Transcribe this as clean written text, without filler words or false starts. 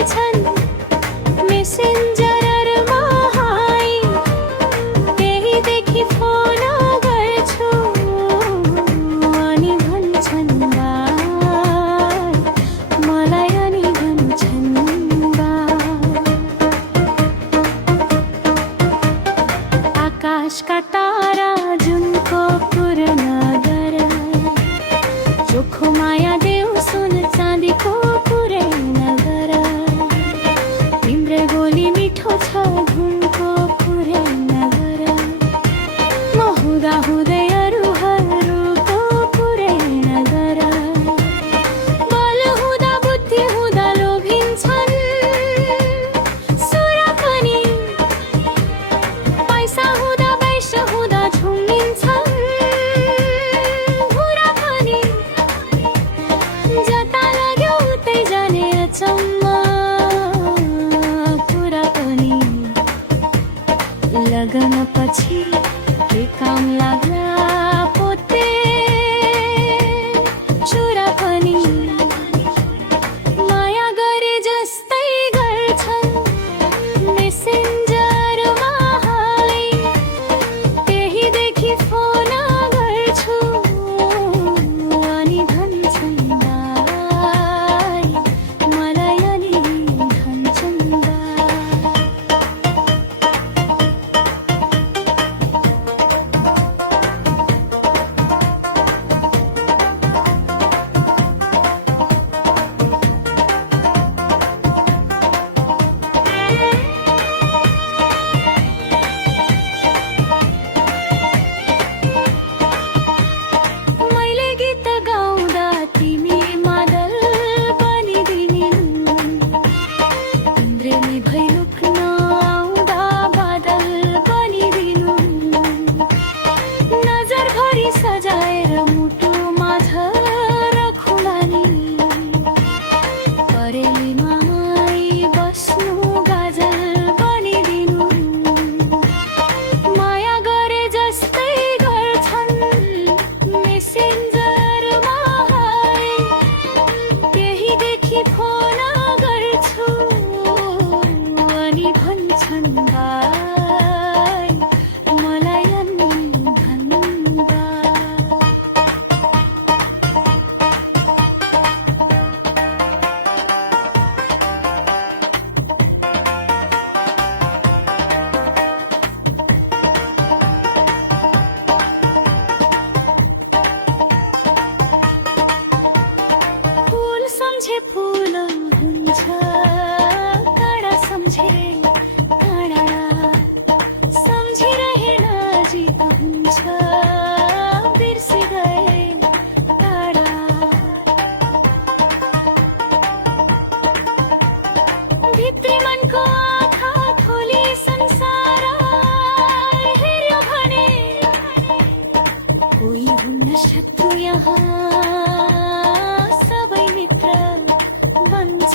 गर्छन् मेसेन्जरमा हाई, त्यही देखि फोन गर्छु अनि भन्छन् बाई, मलाई अनि भन्छन् बाई। आकाशका तारा जुनको कुरा नगर, चोखो माया देऊ सुन चाँदीको कुरै नगर, तिम्रै बोली मिठो छ घुमको कुरै नगर, म हुँदा हुँदै अरूहरूको कुरै नगर, बल हुँदा बुद्धि हुँदा लोभिन्छन् सुर पनि, पैसा हुँदा वैश्य हुँदा झुम्बिन्छन् बुढा पनि, जता लाग्यो उतै जाने अचम्म कुरा पनि, लगन पछि के काम लाग्ला पोते चुरा पनि, माया गरे जस्तै गर्छन् मेसेन्जरमा हाई, त्यही देखि फोन गर्छु अनि भन्छन् बाई, मलाई अनि भन्छन् बाई। मैले गीत गाउँदा तिमी मादल बनिदिनु, इन्द्रेणी भई लुक्न आउँदा बादल बनिदिनु, नजरभरि सजाएर मुटुमा राखुँला नि, परेलीमा आई बस्नु गाजल बनिदिनु, माया गरे जस्तै गर्छन् मेसेन्जरमा हाई, त्यही देखि फोन गर्छु अनि भन्छन् बाई, मलाई अनि भन्छन् बाई। फूल सम्झे फूल हुन्छ, काँडा सम्झे काँडा, सम्झिरहे नजिक हुन्छ, बिर्सी गए टाढा, भित्री मनको आँखा खोली संसार हेर्यो भने, कोही हुन्न शत्रु यहाँ सबै मित्र बन्छ।